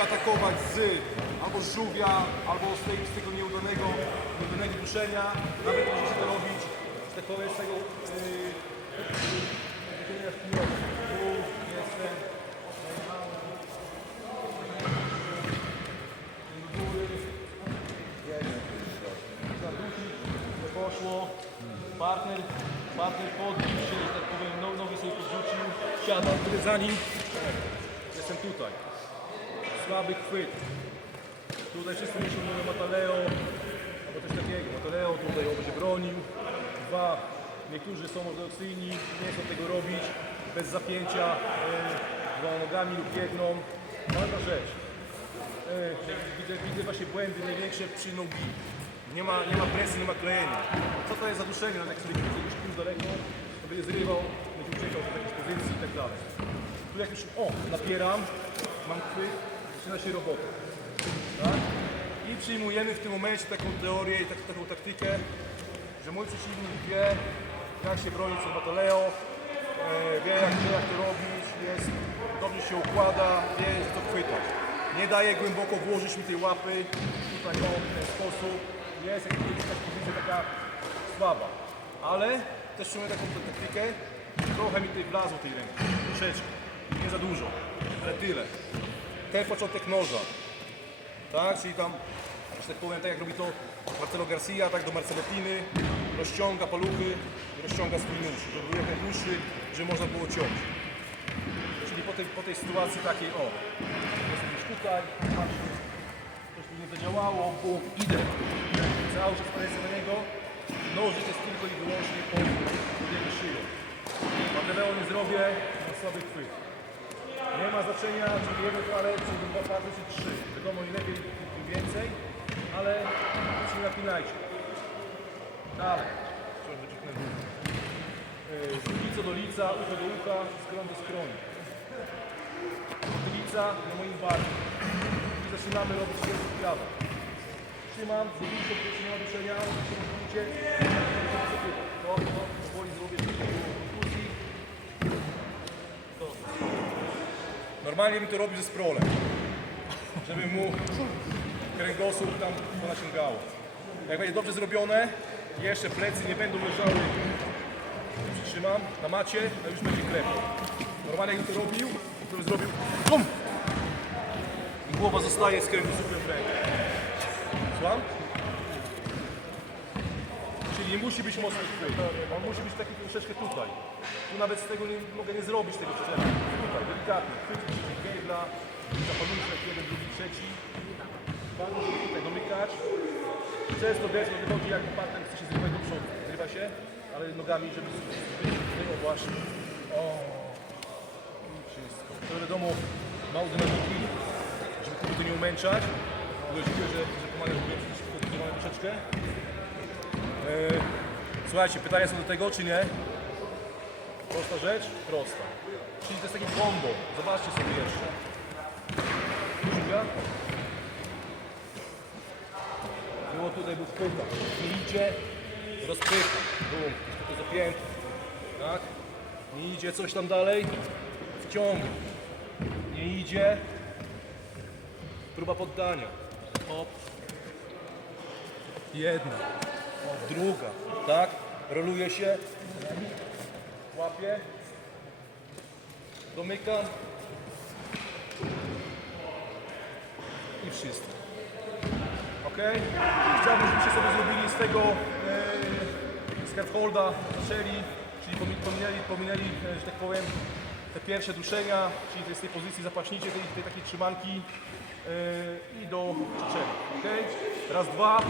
chcecie atakować z albo żółwia, albo z, tej, z tego nieudanego, nieudanego duszenia, nawet możecie to robić z tego, z tego yy, poszło, partner, partner podbił się, że tak powiem, no- nogi sobie podrzucił, który za nim, jestem tutaj, słaby chwyt, tutaj wszyscy myślą, że Mataleo, albo coś takiego, Mataleo tutaj on będzie bronił, dwa, niektórzy są ortodoksyjni, nie chcą tego robić, bez zapięcia, yy, dwoma nogami lub jedną, ważna rzecz, Yy, widzę, widzę właśnie błędy największe przy nogi. Nie ma, nie ma presji, nie ma klejenia. Co to jest zaduszenie? No, jak sobie gdzieś kim daleko, to będzie zrywał, będzie uciekał z jakiejś pozycji i tak dalej. Tu jak już, o, napieram, mam chwyt, zaczyna się robota. Tak? I przyjmujemy w tym momencie taką teorię i tak, taką taktykę, że mój przeciwnik wie, jak się bronić przed Bataleo, e, wie jak, jak to robić, jest, dobrze się układa, wie co chwytać. Nie daje głęboko włożyć mi tej łapy, tutaj o, w ten sposób. Jest jak taka pozycja taka słaba. Ale też przyjmuję taką taktykę, trochę mi tej wlazło tej ręki, troszeczkę, nie za dużo, ale tyle. Ten początek noża, tak, czyli tam, że tak powiem, tak jak robi to Marcelo Garcia, tak do Marceletiny, rozciąga paluchy, rozciąga swój nóż, żeby był jak najdłuższy, żeby można było ciąć. Czyli po tej, po tej sytuacji takiej, o, jest gdzieś tutaj, coś tu nie zadziałało, bum, idę, cały czas presję na niego, nożyk jest tylko i wyłącznie pod jego szyją. Mateo nie zrobię, mam słaby chwyt. Nie ma znaczenia, czy jeden palec, czy dwa palce, czy trzy. Wiadomo, im lepiej, tym więcej, ale się napinajcie. Dalej. Yy, Z lica do lica, ucho do ucha, skroń do skroni. Lica na moim barku. I zaczynamy robić pierwszy prawo. Trzymam, z liczą, gdzie nie ma duszenia. To, to, powoli zrobię, żeby było Normalnie bym to robił ze sprolem, żeby mu kręgosłup tam nasięgało. Jak będzie dobrze zrobione, jeszcze plecy nie będą leżały. Przytrzymam na macie, a już będzie klepał. Normalnie jakbym to robił, to bym zrobił BUM! I głowa zostaje z kręgosłupem w ręku. Słucham? Czyli nie musi być mocny chwyt. On musi być taki troszeczkę tutaj. Tu nawet z tego nie, mogę nie zrobić tego przyczepy. Tutaj, delikatnie. Chwyt kejbla, zapaluszek, jeden, drugi, trzeci. Bardzo żeby tutaj domykać. Często no wychodzi jak partner chce się zrywać do przodu. Zrywa się, ale nogami, żeby zrywał właśnie. O, wszystko. To wiadomo, mało dynamiki, żeby tu nie umęczać. Możliwe, że, że pomaga powiększyć troszeczkę. Eee, Słuchajcie, pytania są do tego, czy nie? Prosta rzecz? Prosta. Czyli to jest takie combo. Zobaczcie sobie jeszcze. Szuka? Było tutaj, był wpycha. Nie idzie, rozpycha. Bum, jest tylko zapięty. Tak? Nie idzie coś tam dalej, wciąga. Nie idzie, próba poddania. Hop. Jedna. Druga, tak? Roluje się, łapię, domykam i wszystko. Ok? Chciałbym, żebyście sobie zrobili z tego e, scaffolda, zaczęli, czyli pomi- pominęli, pominęli, e, że tak powiem, te pierwsze duszenia, czyli z tej pozycji zapaśnicie tej, tej takiej trzymanki e, i do przyczepy. Ok? Raz, dwa.